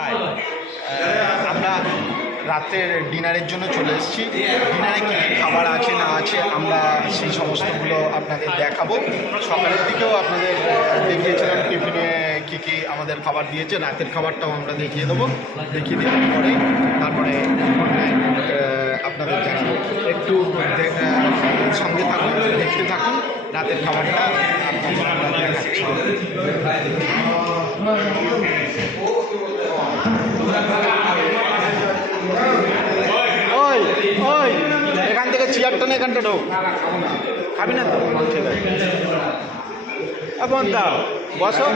High, আমরা রাতের ডিনারের জন্য চলে এসেছি। ডিনারে কী কী খাবার আছে না আছে আমরা সেই সমস্তগুলো আপনাদের দেখাবো। সকালের দিকেও আপনাদের দেখিয়েছিলাম টিফিনে কী কী আমাদের খাবার দিয়েছে, রাতের খাবারটাও আমরা দেখিয়ে দেবো। দেখিয়ে দেওয়ার পরে তারপরে আপনাদের জানাবো। একটু সঙ্গে থাকুন, দেখতে থাকুন রাতের খাবারটা আপনাদের আমরা দেখাচ্ছি। ওই ওই এখান থেকে চেয়ারটা না এখানটা ঢোক, খাবি না তো? ঠিক আছে, এখন দাও বসো।